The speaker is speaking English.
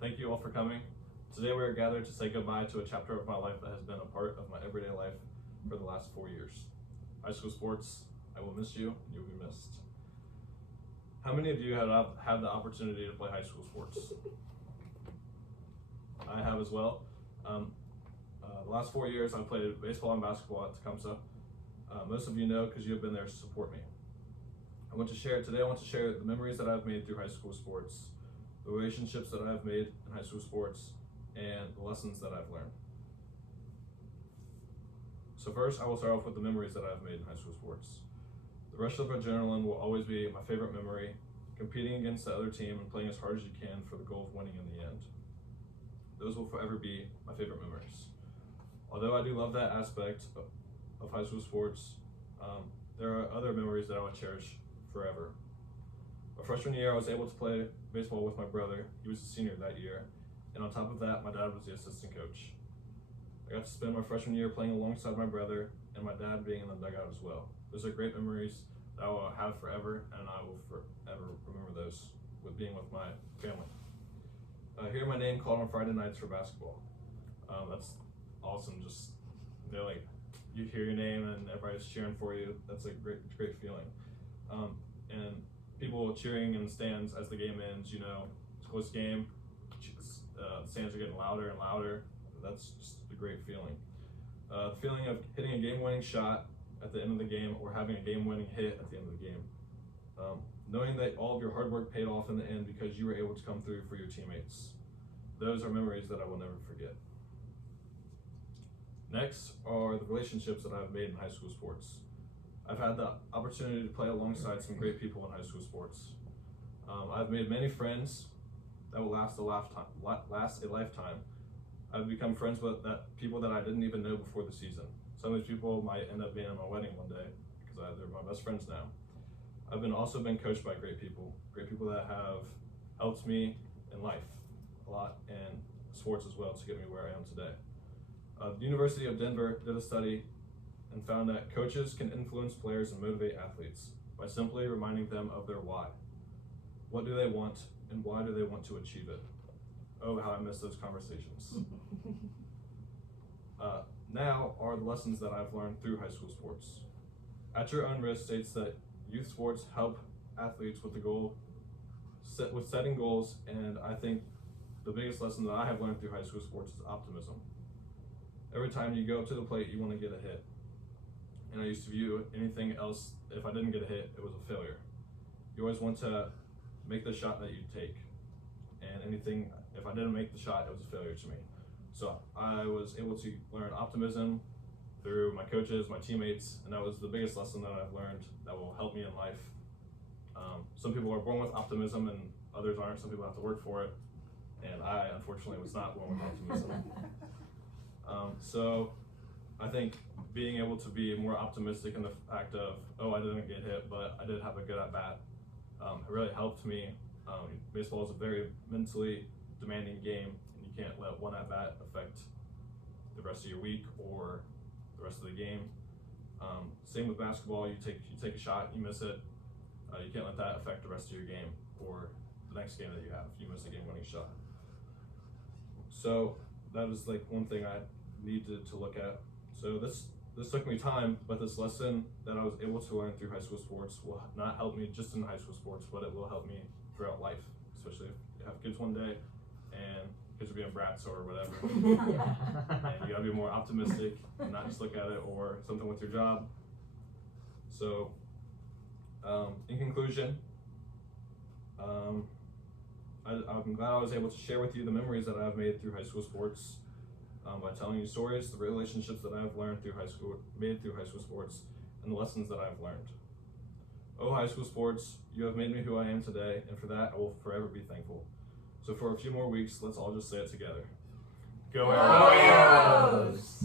Thank you all for coming. Today we are gathered to say goodbye to a chapter of my life that has been a part of my everyday life for the last 4 years. High school sports, I will miss you, and you'll be missed. How many of you have had the opportunity to play high school sports? I have as well. The last 4 years I've played baseball and basketball at Tecumseh. Most of you know because you have been there to support me. I want to share the memories that I've made through high school sports, the relationships that I've made in high school sports, and the lessons that I've learned. So first, I will start off with the memories that I've made in high school sports. The rush of adrenaline will always be my favorite memory, competing against the other team and playing as hard as you can for the goal of winning in the end. Those will forever be my favorite memories. Although I do love that aspect of high school sports, there are other memories that I would cherish forever. My freshman year, I was able to play baseball with my brother. He was a senior that year. And on top of that, my dad was the assistant coach. I got to spend my freshman year playing alongside my brother and my dad being in the dugout as well. Those are great memories that I will have forever, and I will forever remember those with being with my family. Hear my name called on Friday nights for basketball. That's awesome. Just, like, you hear your name and everybody's cheering for you. That's a great feeling. And people cheering in the stands as the game ends, it's a close game. The stands are getting louder and louder. That's just a great feeling. The feeling of hitting a game-winning shot at the end of the game or having a game-winning hit at the end of the game. Knowing that all of your hard work paid off in the end because you were able to come through for your teammates. Those are memories that I will never forget. Next are the relationships that I've made in high school sports. I've had the opportunity to play alongside some great people in high school sports. I've made many friends that will last a lifetime. I've become friends with people that I didn't even know before the season. Some of these people might end up being at my wedding one day because they're my best friends now. I've also been coached by great people that have helped me in life a lot, and sports as well, to get me where I am today. The University of Denver did a study and found that coaches can influence players and motivate athletes by simply reminding them of their why. What do they want, and why do they want to achieve it? Oh, how I miss those conversations. Now are the lessons that I've learned through high school sports. At Your Own Risk states that youth sports help athletes with setting goals, and I think the biggest lesson that I have learned through high school sports is optimism. Every time you go up to the plate, you want to get a hit. And I used to view anything else, if I didn't get a hit, it was a failure. You always want to make the shot that you take. And anything, if I didn't make the shot, it was a failure to me. So I was able to learn optimism through my coaches, my teammates, and that was the biggest lesson that I've learned that will help me in life. Some people are born with optimism and others aren't. Some people have to work for it. And I, unfortunately, was not born with optimism. So I think being able to be more optimistic in the fact of, I didn't get hit, but I did have a good at-bat, it really helped me. Baseball is a very mentally demanding game, and you can't let one at-bat affect the rest of your week or the rest of the game. Same with basketball. You take a shot, you miss it. You can't let that affect the rest of your game or the next game that you have. You miss a game-winning shot. So that was like one thing I needed to look at. So this took me time, but this lesson that I was able to learn through high school sports will not help me just in high school sports, but it will help me throughout life, especially if you have kids one day and kids are being brats or whatever. And you gotta be more optimistic and not just look at it or something with your job. So in conclusion, I'm glad I was able to share with you the memories that I've made through high school sports by telling you stories, the relationships that I've learned made through high school sports, and the lessons that I've learned. Oh, high school sports, you have made me who I am today, and for that, I will forever be thankful. So for a few more weeks, let's all just say it together. Go Arrows!